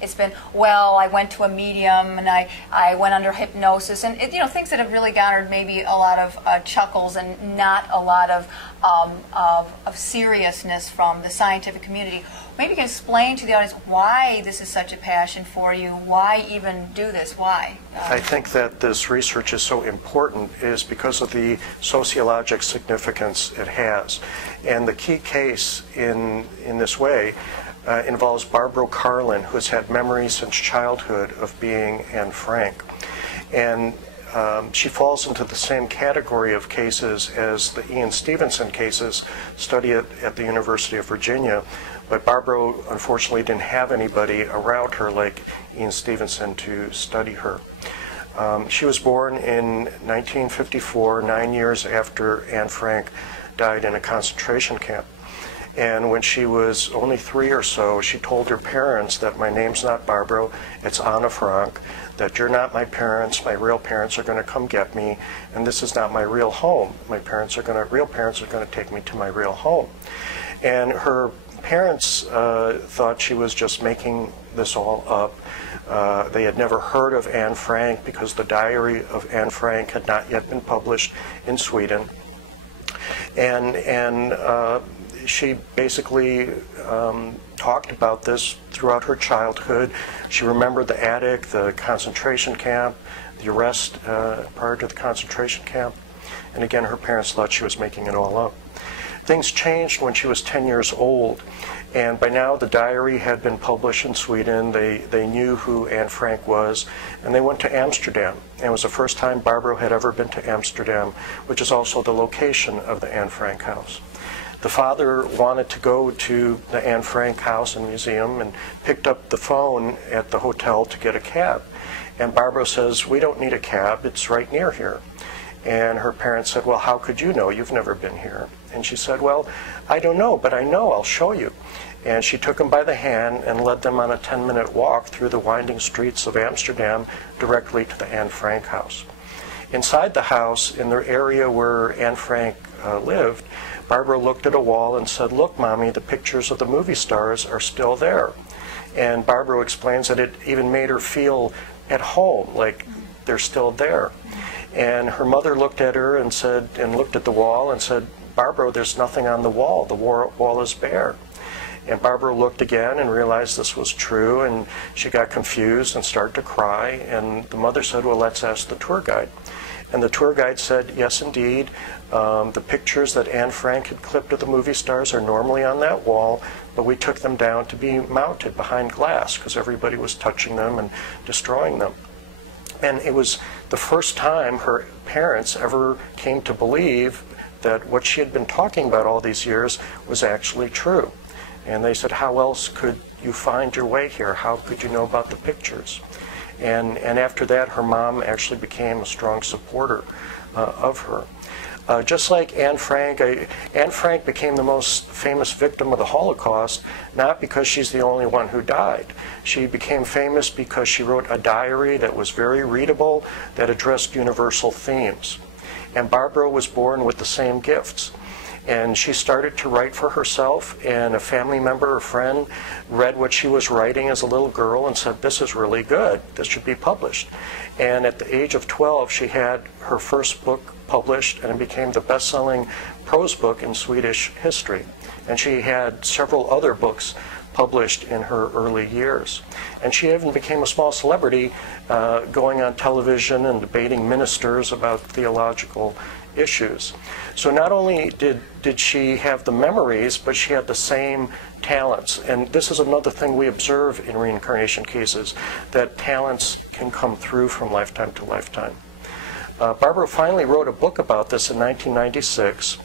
It's been, well, I went to a medium and I went under hypnosis, and you know, things that have really garnered maybe a lot of chuckles and not a lot of seriousness from the scientific community. Maybe you can explain to the audience why this is such a passion for you, why even do this, why? I think that this research is so important is because of the sociologic significance it has. And the key case in this way involves Barbro Karlen, who's had memories since childhood of being Anne Frank. And she falls into the same category of cases as the Ian Stevenson cases studied at the University of Virginia. But Barbro, unfortunately, didn't have anybody around her like Ian Stevenson to study her. She was born in 1954, 9 years after Anne Frank died in a concentration camp. And when she was only 3 or so, she told her parents that my name's not Barbro, it's Anne Frank, that you're not my parents, my real parents are going to come get me, and this is not my real home. My real parents are going to take me to my real home. And her parents thought she was just making this all up. They had never heard of Anne Frank because the diary of Anne Frank had not yet been published in Sweden. And she basically talked about this throughout her childhood. She remembered the attic, the concentration camp, the arrest prior to the concentration camp. And again, her parents thought she was making it all up. Things changed when she was 10 years old, and by now the diary had been published in Sweden. They knew who Anne Frank was, and they went to Amsterdam. And it was the first time Barbro had ever been to Amsterdam, which is also the location of the Anne Frank house. The father wanted to go to the Anne Frank house and museum and picked up the phone at the hotel to get a cab. And Barbro says, "We don't need a cab, it's right near here." And her parents said, "Well, how could you know? You've never been here." And she said, "Well, I don't know, but I know, I'll show you." And she took them by the hand and led them on a 10-minute walk through the winding streets of Amsterdam directly to the Anne Frank house. Inside the house, in the area where Anne Frank lived, Barbro looked at a wall and said, "Look, Mommy, the pictures of the movie stars are still there." And Barbro explains that it even made her feel at home, like they're still there. And her mother looked at her and said, and looked at the wall and said, "Barbro, there's nothing on the wall. The wall is bare." And Barbro looked again and realized this was true, and she got confused and started to cry. And the mother said, "Well, let's ask the tour guide." And the tour guide said, "Yes, indeed. The pictures that Anne Frank had clipped of the movie stars are normally on that wall, but we took them down to be mounted behind glass because everybody was touching them and destroying them." And it was the first time her parents ever came to believe that what she had been talking about all these years was actually true. And they said, "How else could you find your way here? How could you know about the pictures?" And after that, her mom actually became a strong supporter of her. Just like Anne Frank, Anne Frank became the most famous victim of the Holocaust, not because she's the only one who died. She became famous because she wrote a diary that was very readable, that addressed universal themes. And Barbro was born with the same gifts. And she started to write for herself, and a family member or friend read what she was writing as a little girl and said, "This is really good, this should be published." And at the age of 12, she had her first book published, and it became the best-selling prose book in Swedish history. And she had several other books published in her early years. And she even became a small celebrity, going on television and debating ministers about theological issues. So not only did she have the memories, but she had the same talents. And this is another thing we observe in reincarnation cases, that talents can come through from lifetime to lifetime. Barbro finally wrote a book about this in 1996,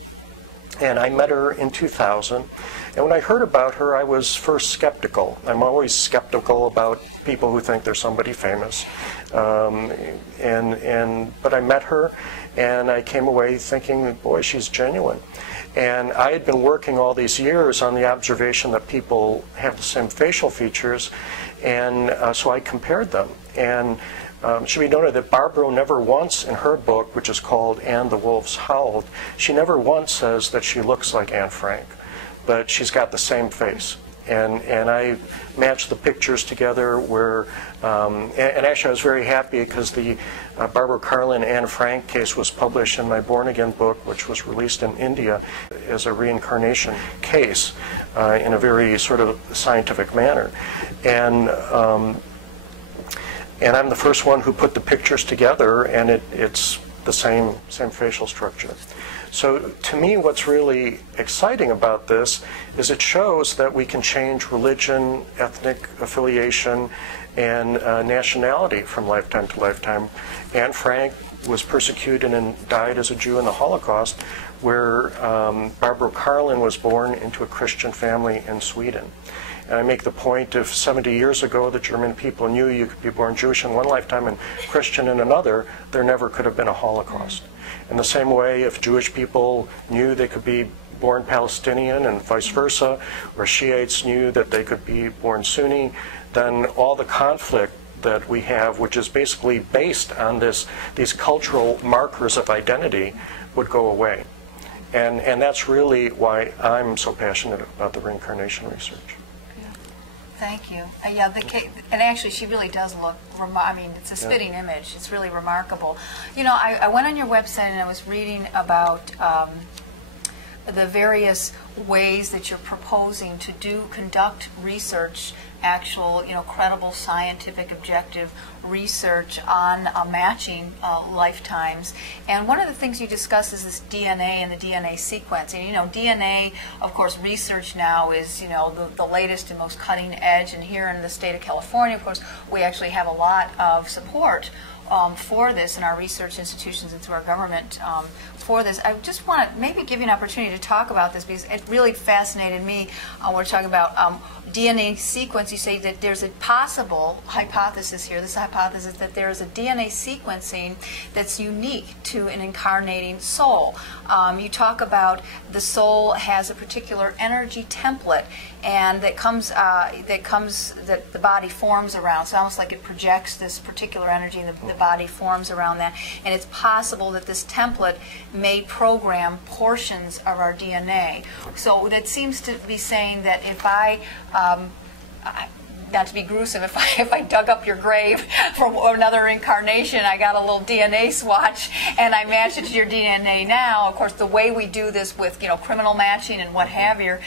and I met her in 2000. And when I heard about her, I was first skeptical. I'm always skeptical about people who think they're somebody famous. But I met her, and I came away thinking, boy, she's genuine. And I had been working all these years on the observation that people have the same facial features, and so I compared them. And it should be noted that Barbro never once in her book, which is called "And the Wolves Howled," she never once says that she looks like Anne Frank, but she's got the same face. And I matched the pictures together where, and actually I was very happy because the Barbro Karlen Anne Frank case was published in my Born Again book, which was released in India as a reincarnation case in a very sort of scientific manner. And I'm the first one who put the pictures together, and it's the same facial structure. So to me, what's really exciting about this is it shows that we can change religion, ethnic affiliation, and nationality from lifetime to lifetime. Anne Frank was persecuted and died as a Jew in the Holocaust, where Barbro Karlen was born into a Christian family in Sweden. And I make the point, if 70 years ago the German people knew you could be born Jewish in one lifetime and Christian in another, there never could have been a Holocaust. In the same way, if Jewish people knew they could be born Palestinian and vice versa, or Shiites knew that they could be born Sunni, then all the conflict that we have, which is basically based on these cultural markers of identity, would go away. And that's really why I'm so passionate about the reincarnation research. Thank you. Yeah, and actually, she really does look. I mean, it's a spitting image. It's really remarkable. You know, I went on your website and I was reading about the various ways that you're proposing to conduct research, actual, credible, scientific, objective research on matching lifetimes. And one of the things you discuss is this DNA and the DNA sequencing. DNA, of course, research now is, the latest and most cutting edge. And here in the state of California, of course, we actually have a lot of support for this in our research institutions and through our government for this. I just want to maybe give you an opportunity to talk about this because it really fascinated me. We're talking about DNA sequence. You say that there's a possible hypothesis here, this hypothesis that there is a DNA sequencing that's unique to an incarnating soul. You talk about the soul has a particular energy template and that the body forms around. So almost like it projects this particular energy and the body forms around that. And it's possible that this template may program portions of our DNA. So that seems to be saying that if not to be gruesome, if I dug up your grave for another incarnation, I got a little DNA swatch and I match it to your DNA now. Of course, the way we do this with criminal matching and what have you,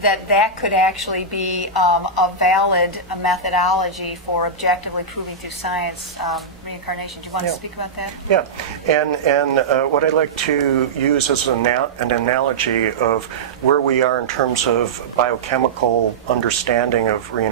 that could actually be a valid methodology for objectively proving through science reincarnation. Do you want to speak about that? Yeah, and what I'd like to use as an analogy of where we are in terms of biochemical understanding of reincarnation